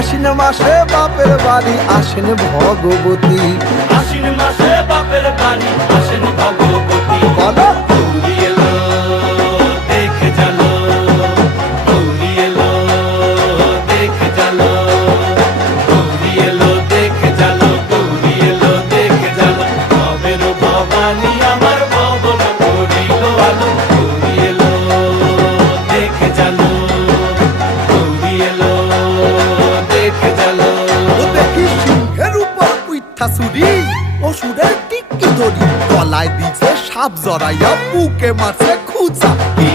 আশ্বিন মাসে বাপের বাড়ি আসেন ভগবতী। আশ্বিন মাসে বাপের বাড়ি আসেন ভগবতী। বলো গৌরী এলো দেখে জালো, গৌরী এলো দেখে জালো, গৌরী এলো দেখে জালো, গৌরী এলো দেখে জালো। ভবের ভবানী আমার ভবন করিল আলো, গৌরী এলো দেখে জালো, গৌরী এলো দেখে জালো। ও দেখি সিংহের উপর উইঠা চুরি, অসুরের টিকি ধরি গলায় দিছে সাপ জড়াইয়া বুকে মারছে খুঁচা। কি